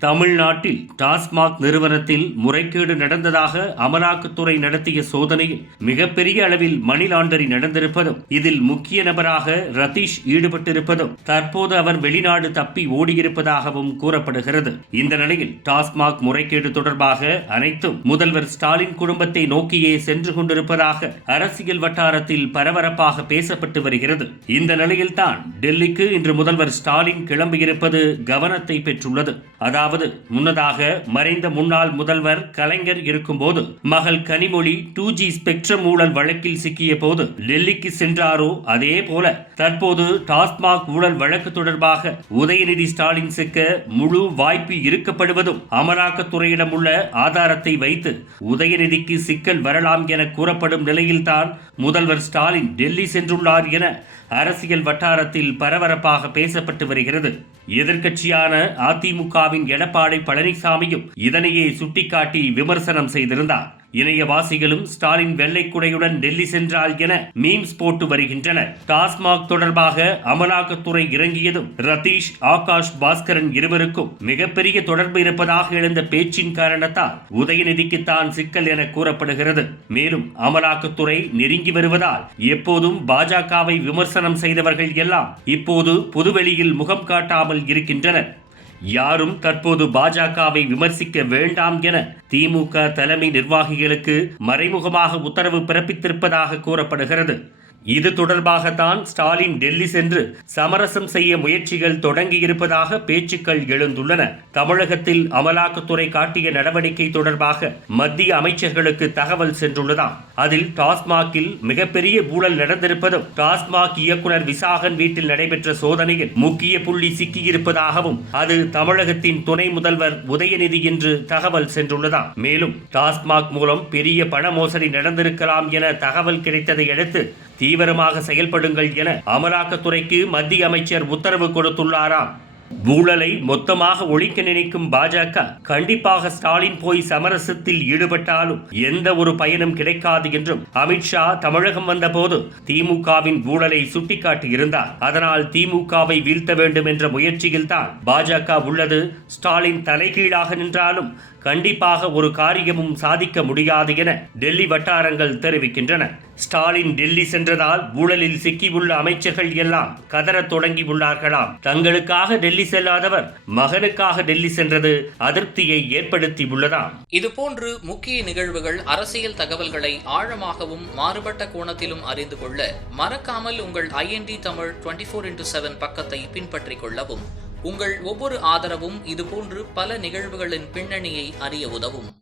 தமிழ்நாட்டில் டாஸ்மாக் நிறுவனத்தில் முறைகேடு நடந்ததாக அமலாக்கத்துறை நடத்திய சோதனையில் மிகப்பெரிய அளவில் மணி லாண்டரி நடந்திருப்பதும் இதில் முக்கிய நபராக ரதீஷ் ஈடுபட்டிருப்பதும் தற்போது அவர் வெளிநாடு தப்பி ஓடியிருப்பதாகவும் கூறப்படுகிறது. இந்த நிலையில் டாஸ்மாக் முறைகேடு தொடர்பாக அனைத்தும் முதல்வர் ஸ்டாலின் குடும்பத்தை நோக்கியே சென்று கொண்டிருப்பதாக அரசியல் வட்டாரத்தில் பரபரப்பாக பேசப்பட்டு வருகிறது. இந்த நிலையில்தான் டெல்லிக்கு இன்று முதல்வர் ஸ்டாலின் கிளம்பியிருப்பது கவனத்தை பெற்றுள்ளது. அதாவது முன்னதாக மறைந்த முன்னாள் முதல்வர் கலைஞர் இருக்கும்போது மகள் கனிமொழி டூ ஜி ஸ்பெக்ட்ரம் ஊழல் வழக்கில் சிக்கிய போது டெல்லிக்கு சென்றாரோ அதே போல தற்போது டாஸ்மாக் ஊழல் வழக்கு தொடர்பாக உதயநிதி ஸ்டாலின் சிக்க முழு வாய்ப்பு இருக்கப்படுவதும் அமலாக்கத்துறையிடம் உள்ள ஆதாரத்தை வைத்து உதயநிதிக்கு சிக்கல் வரலாம் என கூறப்படும் நிலையில்தான் முதல்வர் ஸ்டாலின் டெல்லி சென்றுள்ளார் என அரசியல் வட்டாரத்தில் பரபரப்பாக பேசப்பட்டு வருகிறது. எதிர்க்கட்சியான அதிமுகவின் எடப்பாடி பழனிசாமியும் இதனையே சுட்டிக்காட்டி விமர்சனம் செய்திருந்தார். இணையவாசிகளும் ஸ்டாலின் வெள்ளைக்குடையுடன் டெல்லி சென்றால் என மீம்ஸ் போட்டு வருகின்றனர். டாஸ்மாக் தொடர்பாக அமலாக்கத்துறை இறங்கியதும் ரதீஷ் ஆகாஷ் பாஸ்கரன் இருவருக்கும் மிகப்பெரிய தொடர்பு இருப்பதாக எழுந்த பேச்சின் காரணத்தால் உதயநிதிக்கு தான் சிக்கல் என கூறப்படுகிறது. மேலும் அமலாக்கத்துறை நெருங்கி வருவதால் எப்போதும் பாஜகவை விமர்சனம் செய்தவர்கள் எல்லாம் இப்போது புதுவெளியில் முகம் காட்டாமல் இருக்கின்றனர். யாரும் தற்போது பாஜகவை விமர்சிக்க வேண்டாம் என திமுக தலைமை நிர்வாகிகளுக்கு மறைமுகமாக உத்தரவு பிறப்பித்திருப்பதாக கூறப்படுகிறது. இது தொடர்பாகத்தான் ஸ்டாலின் டெல்லி சென்று சமரசம் செய்ய முயற்சிகள் தொடங்கியிருப்பதாக பேச்சுக்கள் எழுந்துள்ளன. தமிழகத்தில் அமலாக்கத்துறை காட்டிய நடவடிக்கை தொடர்பாக மத்திய அமைச்சர்களுக்கு தகவல் சென்றுள்ளதாம். அதில் டாஸ்மாகில் மிகப்பெரிய ஊழல் நடந்திருப்பதும் டாஸ்மாக் இயக்குனர் விசாகன் வீட்டில் நடைபெற்ற சோதனையில் முக்கிய புள்ளி சிக்கியிருப்பதாகவும் அது தமிழகத்தின் துணை முதல்வர் உதயநிதி என்று தகவல் சென்றுள்ளதாம். மேலும் டாஸ்மாக் மூலம் பெரிய பண மோசடி நடந்திருக்கலாம் என தகவல் கிடைத்ததை அடுத்து தீவிரமாக செயல்படுங்கள் என அமலாக்கத்துறைக்கு மத்திய அமைச்சர் உத்தரவு கொடுத்துள்ளாராம். ஊழலை மொத்தமாக ஒழிக்க நினைக்கும் பாஜக கண்டிப்பாக ஸ்டாலின் போய் சமரசத்தில் ஈடுபட்டாலும் எந்த ஒரு பயனும் கிடைக்காது என்றும் அமித்ஷா தமிழகம் வந்தபோது திமுகவின் ஊழலை சுட்டிக்காட்டியிருந்தார். அதனால் திமுகவை வீழ்த்த வேண்டும் என்ற முயற்சியில் தான் பாஜக உள்ளது. ஸ்டாலின் தலைகீழாக நின்றாலும் கண்டிப்பாக ஒரு காரியமும் சாதிக்க முடியாது என டெல்லி வட்டாரங்கள் தெரிவிக்கின்றன. ஸ்டாலின் டெல்லி சென்றதால் ஊழலில் சிக்கியுள்ள அமைச்சர்கள் எல்லாம் கதறத் தொடங்கியுள்ளார்களாம். தங்களுக்காக டெல்லி செல்லாதவர் மகனுக்காக டெல்லி சென்றது அதிருப்தியை ஏற்படுத்தி உள்ளதாம் இதுபோன்று முக்கிய நிகழ்வுகள் அரசியல் தகவல்களை ஆழமாகவும் மாறுபட்ட கோணத்திலும் அறிந்து கொள்ள மறக்காமல் உங்கள் IND Tamil twenty four into seven பக்கத்தை பின்பற்றிக் கொள்ளவும். உங்கள் ஒவ்வொரு ஆதரவும் இதுபோன்று பல நிகழ்வுகளின் பின்னணியை அறிய உதவும்.